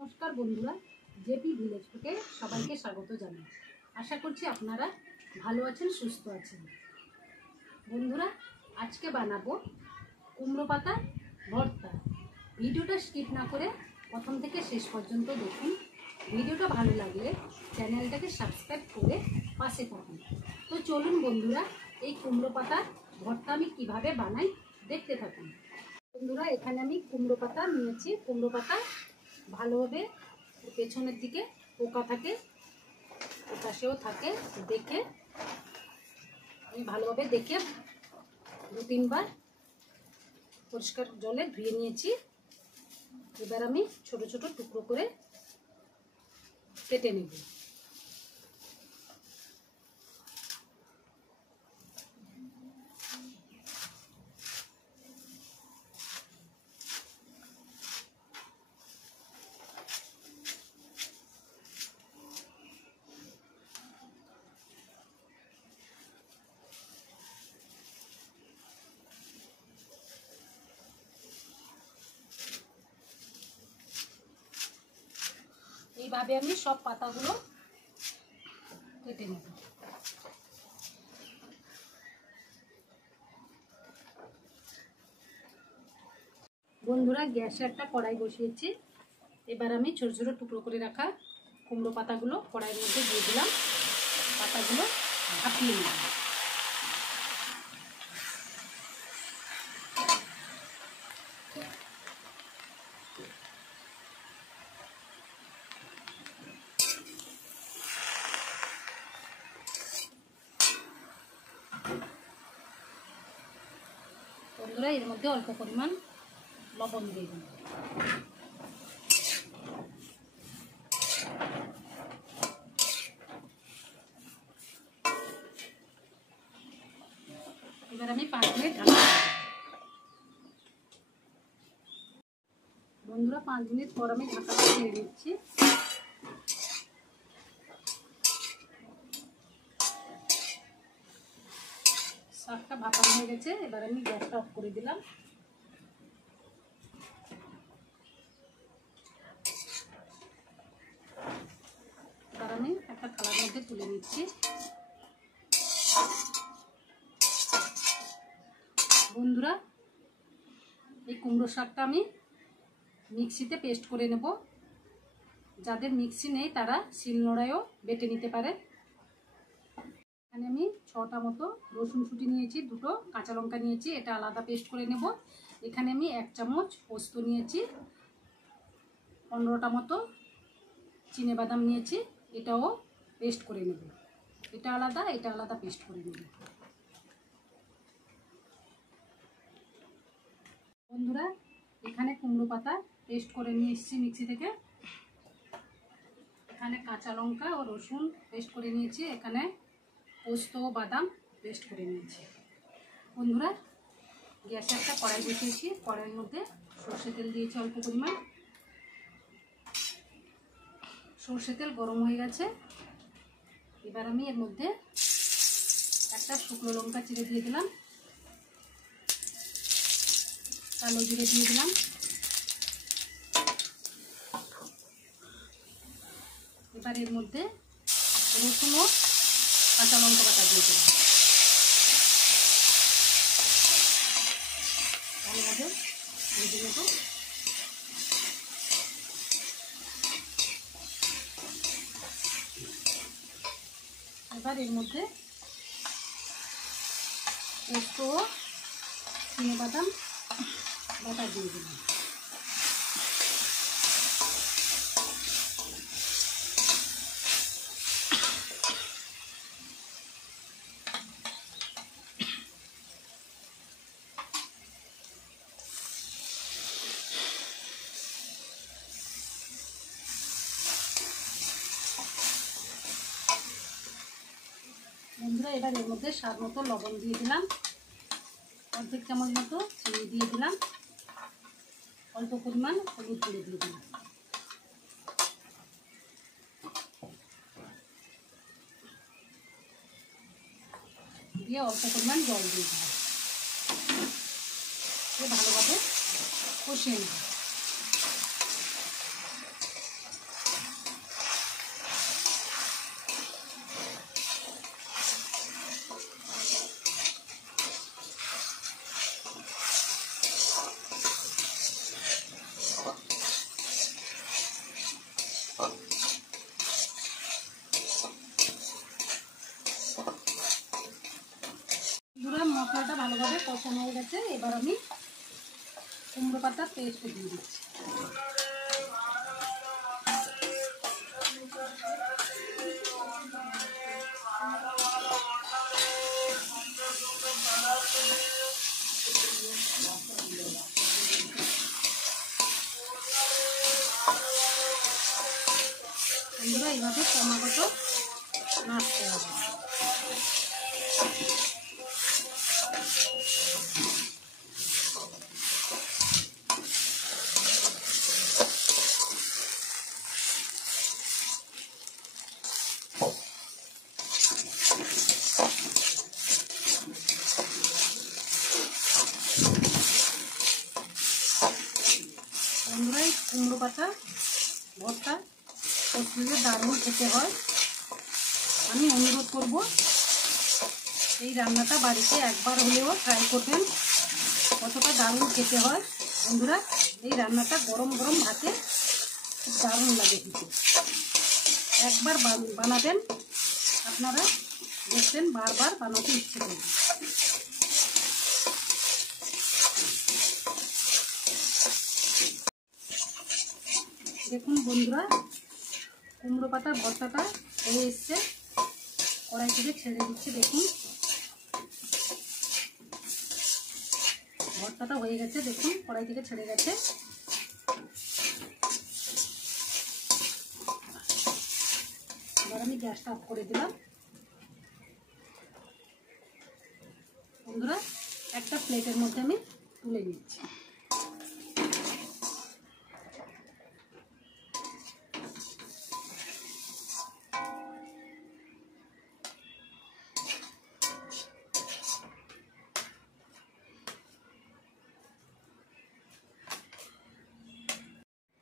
নমস্কার বন্ধুরা, JP village থেকে সবাইকে স্বাগত জানাই। আশা করছি আপনারা ভালো আছেন, সুস্থ আছেন। বন্ধুরা, আজকে বানাবো কুমড়ো পাতা ভর্তা। ভিডিওটা স্কিপ না করে প্রথম থেকে শেষ পর্যন্ত দেখুন। ভিডিওটা ভালো লাগলে চ্যানেলটাকে সাবস্ক্রাইব করে পাশে থাকুন। তো চলুন বন্ধুরা, এই কুমড়ো পাতা ভর্তা আমি কিভাবে বানাই দেখতে থাকুন। বন্ধুরা, এখানে আমি কুমড়ো পাতা নিয়েছি। কুমড়ো পাতা ভালোভাবে পেছনের দিকে পোকা থাকে, ওপাশেও থাকে, দেখে আমি ভালোভাবে দেখে 2-3 বার পরিষ্কার জলে ধুয়ে নিয়েছি। এবার আমি ছোট ছোট টুকরো করে কেটে নেব। এইভাবে আমি সব পাতাগুলো কেটে নেব। বন্ধুরা, গ্যাসে একটা কড়াই বসিয়েছি। এবার আমি ছোট ছোট টুকরো করে রাখা কুমড়ো পাতাগুলো কড়াইয়ের মধ্যে দিয়ে দিলাম। পাতাগুলো ভাপিয়ে নিলাম। বন্ধুরা, এর মধ্যে অল্প পরিমাণ লবণ দিয়ে দিন। এবার আমি 5 মিনিট ঢাকা দেব। বন্ধুরা, 5 মিনিট পর আমি ঢাকাটা ছেড়ে দিচ্ছি। শাকটা ভাপানো হয়ে গেছে। এবার আমি গ্যাসটা অফ করে দিলাম। এবার আমি একটা থালার মধ্যে তুলে নিচ্ছি। বন্ধুরা, এই কুমড়ো শাকটা আমি মিক্সিতে পেস্ট করে নেব। যাদের মিক্সি নেই তারা শিলনোড়ায়ও বেটে নিতে পারে। এখানে আমি 6টা মতো রসুন কুচি নিয়েছি, 2টো কাঁচা লঙ্কা নিয়েছি, এটা আলাদা পেস্ট করে নেব। এখানে আমি 1 চামচ পোস্ত নিয়েছি, 15টা মতো চিনেবাদাম নিয়েছি, এটাও পেস্ট করে নেব। এটা আলাদা পেস্ট করে নেব। বন্ধুরা, এখানে কুমড়ো পাতা পেস্ট করে নিয়ে এসেছি মিক্সি থেকে। এখানে কাঁচা লঙ্কা ও রসুন পেস্ট করে নিয়েছি, এখানে পোস্ত ও বাদাম পেস্ট করে নিয়েছি। বন্ধুরা, গ্যাসে একটা কড়াই বসিয়েছি। কড়াইয়ের মধ্যে সর্ষে তেল দিয়েছি অল্প পরিমাণ। সর্ষে তেল গরম হয়ে গেছে। এবার আমি এর মধ্যে একটা শুকনো লঙ্কা চিড়ে দিয়ে দিলাম, কালো জিরে দিয়ে দিলাম, এবার এর মধ্যে রসুন ও কাঁচা লঙ্কা বাটা দিয়ে দিলাম। ভালোভাবে ভেজে নেব। এবার এর মধ্যে পোস্ত ও চিনেবাদাম বাটা দিয়ে দিলাম। বন্ধুরা, এবার এর মধ্যে স্বাদ মতো লবণ দিয়ে দিলাম, 1/2 চামচ মতো চিনি দিয়ে দিলাম, অল্প পরিমাণ হলুদ গুঁড়ো দিয়ে দিলাম। দিয়ে অল্প পরিমাণ জল দিয়ে দিলাম। ভালোভাবে কষিয়ে নেব। এবার আমি কুমড়ো পাতার পেস্ট দিয়ে দিচ্ছি। বন্ধুরা এইভাবে ক্রমাগত নাড়তে হবে। বন্ধুরা এই কুমড়ো পাতা ভর্তা সত্যি দারুণ খেতে হয়। আমি অনুরোধ করব এই রান্নাটা বাড়িতে একবার হলেও ট্রাই করবেন, কতটা দারুণ খেতে হয়। বন্ধুরা এই রান্নাটা গরম গরম ভাতে খুব দারুণ লাগে খেতে। একবার বানাবেন, আপনারা দেখবেন বারবার বানাতে ইচ্ছে করবে। দেখুন বন্ধুরা কুমড়ো পাতার ভর্তাটা হয়ে এসছে, কড়াই থেকে ছেড়ে দিচ্ছে। দেখুন ভর্তাটা হয়ে গেছে, দেখুন কড়াই থেকে ছেড়ে গেছে। এবার আমি গ্যাসটা অফ করে দিলাম। বন্ধুরা একটা প্লেটের মধ্যে আমি তুলে নিচ্ছি।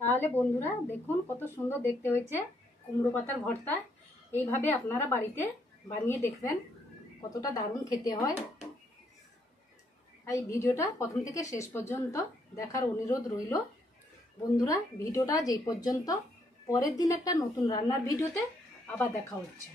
তাহলে বন্ধুরা দেখুন কত সুন্দর দেখতে হয়েছে কুমড়ো পাতার ভর্তা। এইভাবে আপনারা বাড়িতে বানিয়ে দেখবেন, কতটা দারুণ খেতে হয়। এই ভিডিওটা প্রথম থেকে শেষ পর্যন্ত দেখার অনুরোধ রইল। বন্ধুরা ভিডিওটা যেই পর্যন্ত, পরের দিন একটা নতুন রান্নার ভিডিওতে আবার দেখা হচ্ছে।